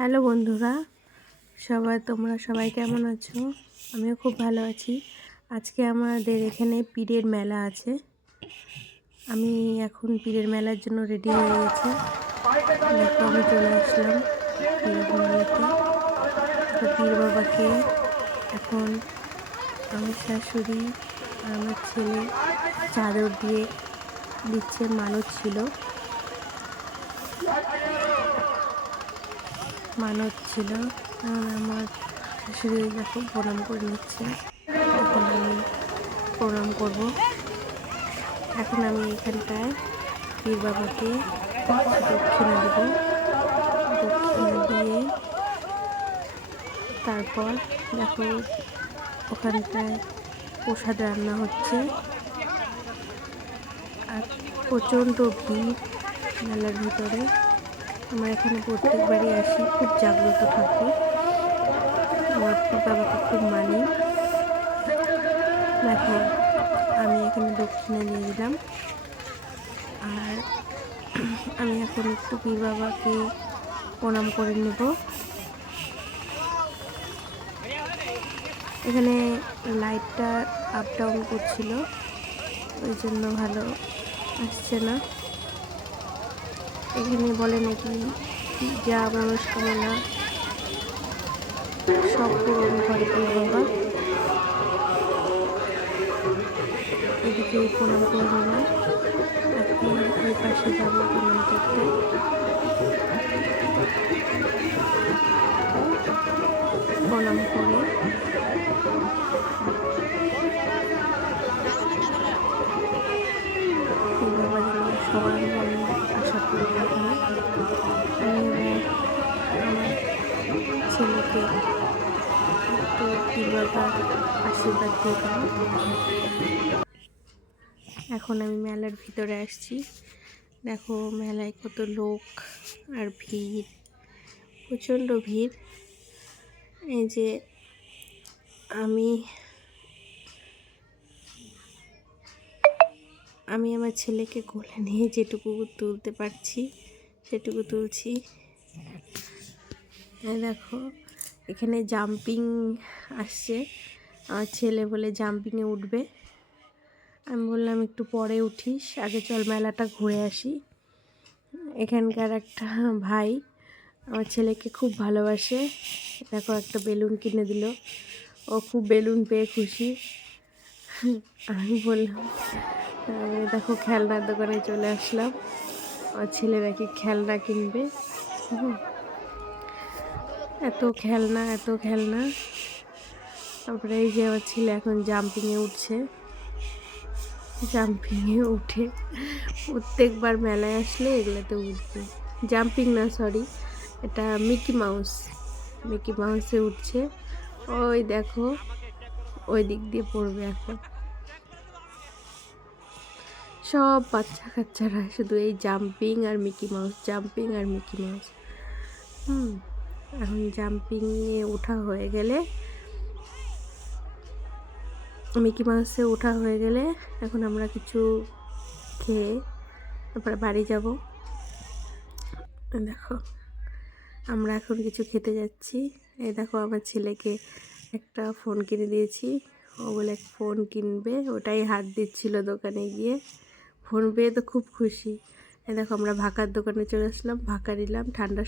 Hello বন্ধুরা, তোমরা সবাই কেমন আছো? আমিও খুব ভালো আছি। আজকে আমাদের এখানে পীরের মেলা আছে। আমি এখন পীরের মেলার জন্য রেডি হয়ে গেছি। দেখো আমি চলে আসলাম পীরের মেলাতে। পীর বাবাকে এখন আমার শাশুড়ি আর আমার ছেলে চাদর দিয়ে দিচ্ছে, মানত ছিল। আমার শাশুড়ি দেখো প্রণাম করে নিচ্ছে। এখন আমি প্রণাম করব। এখন আমি এখানটায় পীর বাবাকে দক্ষিণা দেব। দক্ষিণা দিয়ে তারপর দেখো ওখানটায় প্রসাদ রান্না হচ্ছে। আর প্রচণ্ড ভিড় মেলার ভিতরে। আমরা এখানে প্রত্যেকবারই আসি, খুব জাগ্রত থাকি। আমার বাবাকে খুব মানি। দেখো আমি এখানে দক্ষিণা নিয়ে দিলাম। আর আমি এখন একটু পীর বাবাকে প্রণাম করে নেব। এখানে লাইটটা আপ ডাউন করছিল, ওই জন্য ভালো আসছে না। এখানে বলে নাকি যা মনস্কামনা সব পূরণ করে পীর বাবা। এদিকে প্রণাম করে নিলাম। এখন ওই পাশে যাবো প্রণাম করতে। প্রণাম করে পীর বাবা যেন সবার মনে আশা পূরণ করে। আমি আমার ছেলেকে একটু পীর বাবার আশীর্বাদ দিয়ে দিলাম। এখন আমি মেলার ভিতরে আসছি। দেখো মেলায় কত লোক আর ভিড়, প্রচণ্ড ভিড়। এই যে আমি আমার ছেলেকে কোলে নিয়ে যেটুকু তুলতে পারছি সেটুকু তুলছি। দেখো এখানে জাম্পিং আসছে। আমার ছেলে বলে জাম্পিংয়ে উঠবে। আমি বললাম একটু পরে উঠিস, আগে চল মেলাটা ঘুরে আসি। এখানকার একটা ভাই আমার ছেলেকে খুব ভালোবাসে। দেখো একটা বেলুন কিনে দিল, ও খুব বেলুন পেয়ে খুশি। আমি বললাম দেখো খেলনার দোকানে চলে আসলাম, আমার ছেলে নাকি খেলনা কিনবে। এত খেলনা এত খেলনা। তারপরে এই যে আমার ছেলে এখন জাম্পিংয়ে উঠছে। জাম্পিংয়ে উঠে প্রত্যেকবার মেলায় আসলে এগুলোতে উঠবে। জাম্পিং না, সরি, এটা মিকি মাউসে উঠছে। ওই দেখো ওই দিক দিয়ে পড়বে এখন। সব বাচ্চা কাচ্চারা শুধু এই জাম্পিং আর মিকি মাউস। এখন জাম্পিংয়ে ওঠা হয়ে গেলে, মিকি মাউসে ওঠা হয়ে গেলে এখন আমরা কিছু খেয়ে তারপরে বাড়ি যাব। দেখো আমরা এখন কিছু খেতে যাচ্ছি। এই দেখো আমার ছেলেকে একটা ফোন কিনে দিয়েছি। ও বলে ফোন কিনবে, ওটাই হাত দিচ্ছিল দোকানে গিয়ে। ফোন পেয়ে তো খুব খুশি। এই দেখো আমরা ভাকার দোকানে চলে আসলাম, ভাকা নিলাম ঠান্ডা